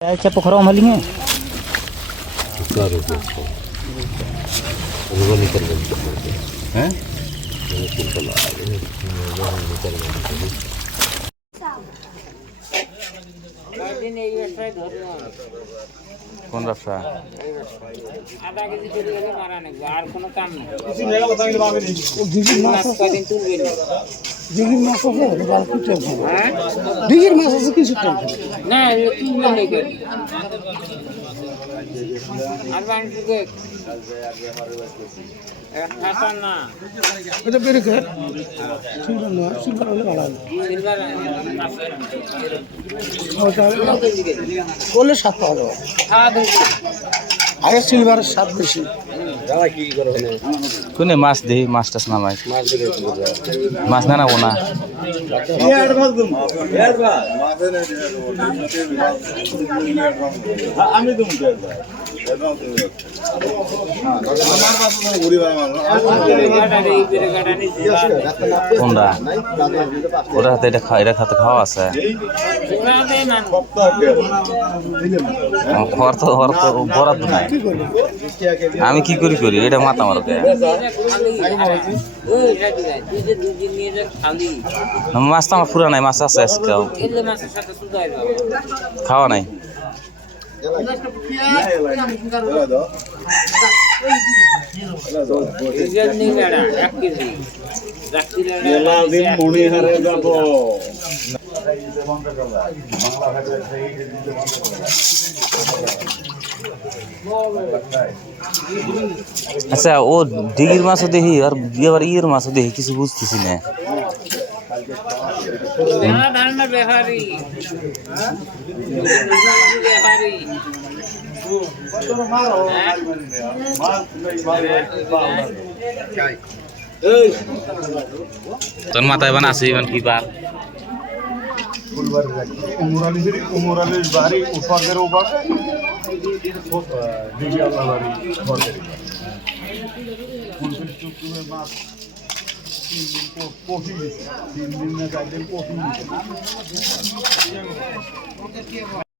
Siapa korang malingnya? কোন ব্যবসা? আধা কেজি চলে গেলে মারা নেই, আর কোনো কাম নেই। দিঘির মাছ আছে দিঘির মাছ আছে কিছু না তুলবে নেই আর বাংলাদেশে না এটা বেড়ে খায় সিলভার নয় সিলভার হলে ভালো হবে করলে স্বাদ পাওয়া যাবে আগে সিলভারের স্বাদ বেশি কোনে মাছ দেই মাছ টাছ নামাই মাছ না নাবো না আমি তো কোনটা ওটা হাতে এটা খাতে খাওয়া আছে বরাদ্দ নাই আমি কি করি করি এটা মাথা মারো মাছ তো আমার পুরা নাই মাছ আছে আজকেও খাওয়া নাই আচ্ছা ও ডিগির মাছও দেখি আর এবার ইয়ের মাছও দেখি কিছু বুঝতেছি না তোর মাথায় বানা আছে ইমান কি বার উমরালির বাড়ি উপাদের উপাকে দিঘিয়ালা বাড়ি ঘরের মাছ 3 দিন কফি 3 দিন না 4 দিন কফি